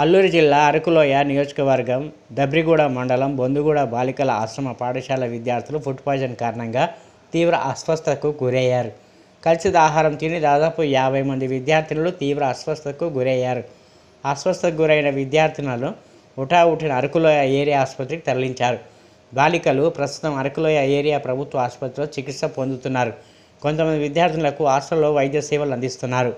అల్లూరు జిల్లా అరకులోయ నియోజకవర్గం దబ్రిగూడ మండలం బొందుగూడ బాలికల ఆశ్రమ పాఠశాల విద్యార్థులు ఫుడ్ పాయిజన్ కారణంగా తీవ్ర అస్వస్థతకు గురయ్యారు. కలుషిత ఆహారం తిని దాదాపు 50 మంది విద్యార్థినులు తీవ్ర అస్వస్థతకు గురయ్యారు. అస్వస్థతకు గురైన విద్యార్థినులను ఉటావుటిన అరకులోయ ఏరియా ఆసుపత్రికి తరలించారు. బాలికలు ప్రస్తుతం అరకులోయ ఏరియా ప్రభుత్వ ఆసుపత్రిలో చికిత్స పొందుతున్నారు. కొంతమంది విద్యార్థులకు హాస్టల్లో వైద్య సేవలు అందిస్తున్నారు.